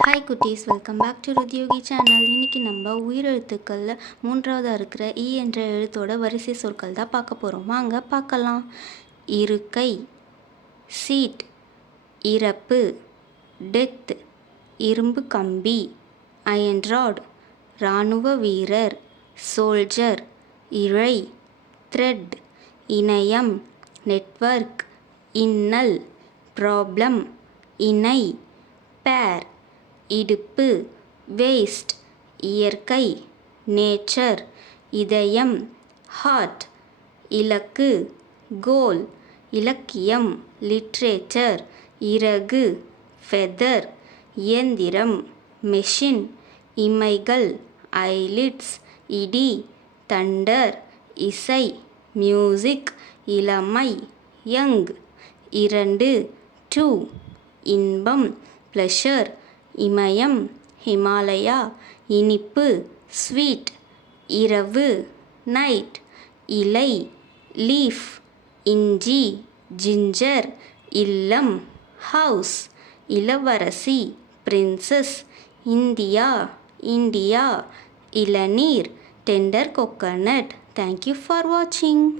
Hi குட்டீஸ், welcome back to ருத்யோகி channel. இன்றைக்கி நம்ம உயிரெழுத்துக்களில் மூன்றாவதாக இருக்கிற இ என்ற எழுத்தோட வரிசை சொற்கள் தான் பார்க்க போகிறோம். வாங்க பார்க்கலாம். இருக்கை, சீட், இறப்பு, டெத், இரும்பு கம்பி, அயன் ராட், இராணுவ வீரர், சோல்ஜர், இழை, த்ரெட், இணையம், நெட்வொர்க், இன்னல், ப்ராப்ளம், இணை, பேர், இடுப்பு, வேஸ்ட், இயற்கை, நேச்சர், இதயம், ஹார்ட், இலக்கு, கோல், இலக்கியம், லிட்ரேச்சர், இறகு, ஃபெதர், இயந்திரம், மெஷின், இமைகள், ஐலிட்ஸ், இடி, தண்டர், இசை, மியூசிக், இளமை, யங், 2, 2, இன்பம், ப்ளஷர், இமயம், ஹிமாலயா, இனிப்பு, ஸ்வீட், இரவு, நைட், இலை, லீஃப், இஞ்சி, ஜிஞ்சர், இல்லம், ஹவுஸ், இளவரசி, பிரின்சஸ், இந்தியா, இண்டியா, இளநீர், டெண்டர் கோகனட். தேங்க்யூ ஃபார் வாட்சிங்.